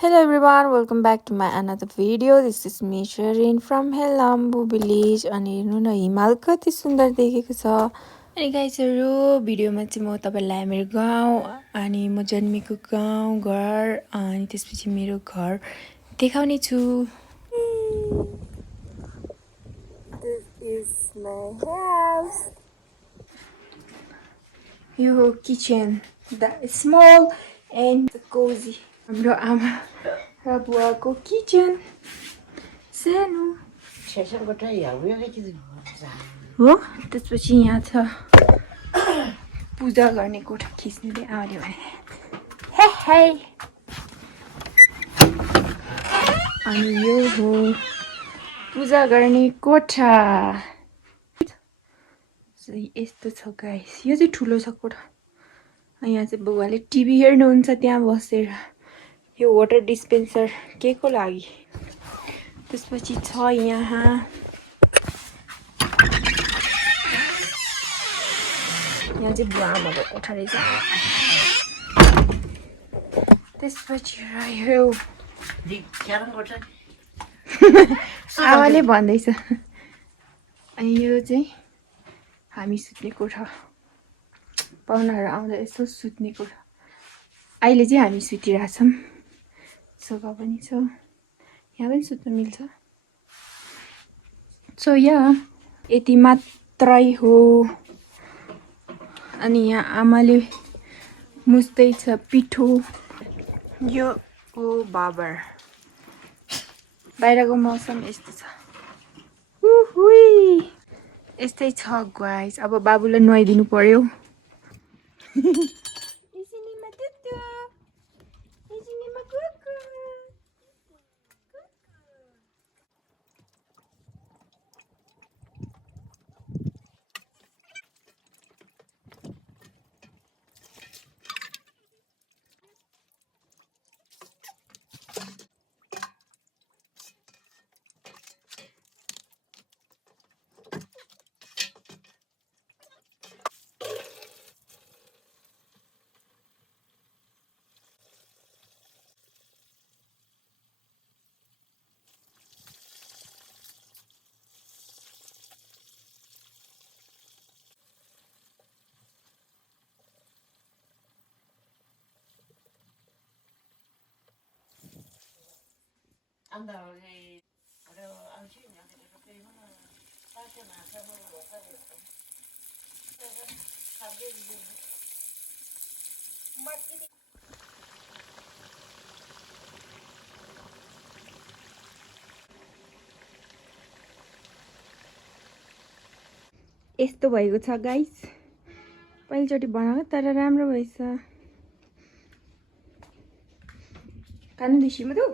Hello everyone, welcome back to my another video. This is me Shireen from Helambu village. अनि हेर्नु न हिमाल कति सुन्दर देखेको छ। अनि गाइसहरु भिडियोमा चाहिँ म तपाईलाई मेरो गाउँ अनि म जन्मेको गाउँ घर अनि त्यसपछि मेरो घर देखाउने छु। This is my house. Your kitchen that is small and cozy. हाम्रो आमा र बुवाको किचन सानो हो। त्यसपछि यहाँ छ पूजा गर्ने कोठा खिच्नुले आउने भने हे हे। अनि यो हो पूजा गर्ने कोठा। यस्तो छ गाइस, यो चाहिँ ठुलो छ कोठा। यहाँ चाहिँ बुवाले टिभी हेर्नुहुन्छ त्यहाँ बसेर। यो वाटर डिस्पेन्सर के को लागि। त्यसपछि छ यहाँ चाहिँ बुवा आमाको कोठा रहेछ। त्यसपछि रह्यो आमाले भन्दैछ। अनि यो चाहिँ हामी सुत्ने कोठा। पाहुनाहरू आउँदा यसो सुत्ने कोठा। अहिले चाहिँ हामी सुतिरहेछौँ। सोफा पनि छ, यहाँ पनि सुत्न मिल्छ। सो यति मात्रै हो। अनि यहाँ आमाले मुस्दैछ पिठो। यो हो बाबर। बाहिरको मौसम यस्तो छ। यस्तै छ गाइस। अब बाबुलाई नुहाइदिनु पर्यो। यस्तो भएको छ गाइस। पहिलोचोटि बनाएको तर राम्रो भएछ। कानु दिसी म तू